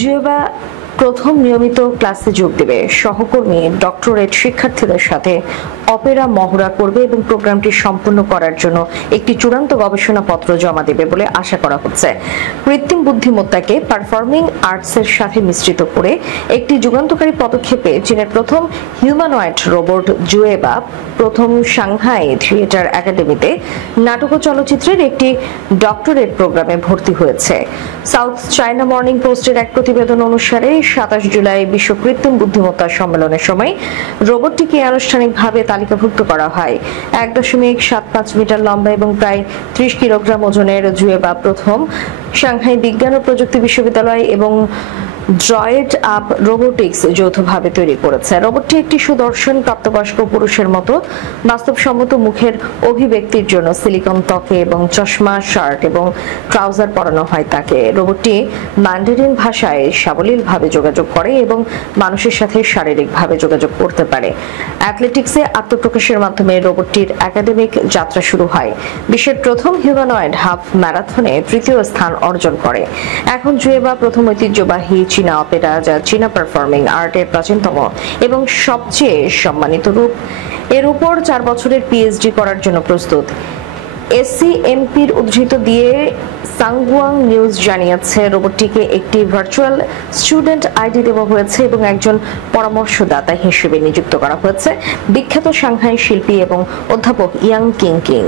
জুয়েবা প্রথম নিয়মিত ক্লাসে যোগ দেবে। সহকর্মী ডক্টরেট শিক্ষার্থীদের সাথে অপেরা মহড়া করবে এবং প্রোগ্রামটি সম্পূর্ণ করার জন্য একটি চূড়ান্ত গবেষণাপত্র জমা দেবে বলে আশা করা হচ্ছে। কৃত্রিম বুদ্ধিমত্তাকে পারফর্মিং আর্টসের সাথে মিশ্রিত করে একটি যুগান্তকারী পদক্ষেপে চীনের প্রথম হিউম্যানয়েড রোবট জুয়েবা প্রথম সাংহাই থিয়েটার একাডেমিতে নাটক ও চলচ্চিত্রের একটি ডক্টরেট প্রোগ্রামে ভর্তি হয়েছে। সাউথ চায়না মর্নিং পোস্টের এক প্রতিবেদন অনুসারে 27 জুলাই বিশ্ব কৃত্রিম বুদ্ধিমত্তা সম্মেলনের সময় রোবটটিকে আনুষ্ঠানিকভাবে তালিকাভুক্ত করা হয়। 1.75 মিটার লম্বা এবং প্রায় 30 কিলোগ্রাম ওজনের জুয়েবা প্রথম সাংহাই বিজ্ঞান ও প্রযুক্তি বিশ্ববিদ্যালয় এবং ড্রয়েড আপ রোবোটিক্স যৌথভাবে তৈরি করেছে। রোবটটি একটি সুদর্শন প্রাপ্তবয়স্ক পুরুষের মতো বাস্তবসম্মত মুখের অভিব্যক্তির জন্য সিলিকন ত্বকে এবং চশমা, শার্ট এবং ট্রাউজার পরানো হয় তাকে। রোবটটি ম্যান্ডারিন ভাষায় সাবলীলভাবে যোগাযোগ করে এবং মানুষের সাথে শারীরিকভাবে যোগাযোগ করতে পারে। অ্যাথলেটিক্সে আত্মপ্রকাশের মাধ্যমে রোবটটির একাডেমিক যাত্রা শুরু হয়। বিশ্বের প্রথম হিউম্যানয়েড হাফ ম্যারাথনে 3য় স্থান অর্জন করে। এখন জুয়েবা প্রথম ঐতিহ্যবাহী চীনা অপেরা, যা চীনা পারফর্মিং আর্টের প্রাচীনতম এবং সবচেয়ে সম্মানিত রূপ। এর উপর 4 বছরের পিএইচডি করার জন্য প্রস্তুত। এসসিএমপির উদ্ধৃত দিয়ে সাংগুয়াং নিউজ জানিয়েছে, রোবটটিকে একটি ভার্চুয়াল স্টুডেন্ট আইডি দেওয়া হয়েছে এবং একজন পরামর্শদাতা হিসেবে নিযুক্ত করা হয়েছে বিখ্যাত সাংহাই শিল্পী এবং অধ্যাপক ইয়াং কিং কিং।